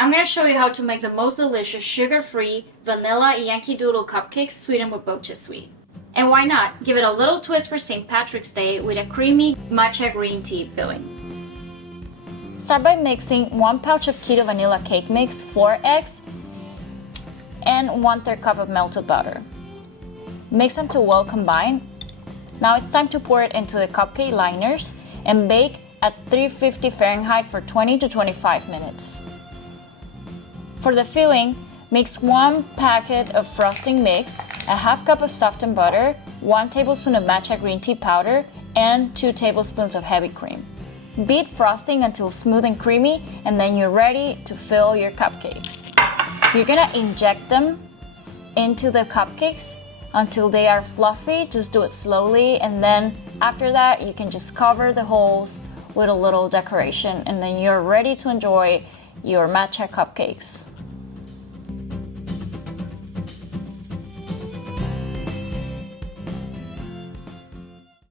I'm going to show you how to make the most delicious sugar-free Vanilla Yankee Doodle Cupcakes sweetened with Bocha sweet. And why not? Give it a little twist for St. Patrick's Day with a creamy matcha green tea filling. Start by mixing 1 pouch of Keto Vanilla Cake mix, 4 eggs, and 1/3 cup of melted butter. Mix until well combined. Now it's time to pour it into the cupcake liners and bake at 350 Fahrenheit for 20 to 25 minutes. For the filling, mix 1 packet of frosting mix, a half cup of softened butter, 1 tablespoon of matcha green tea powder, and 2 tablespoons of heavy cream. Beat frosting until smooth and creamy, and then you're ready to fill your cupcakes. You're gonna inject them into the cupcakes until they are fluffy. Just do it slowly, and then after that you can just cover the holes with a little decoration, and then you're ready to enjoy your matcha cupcakes.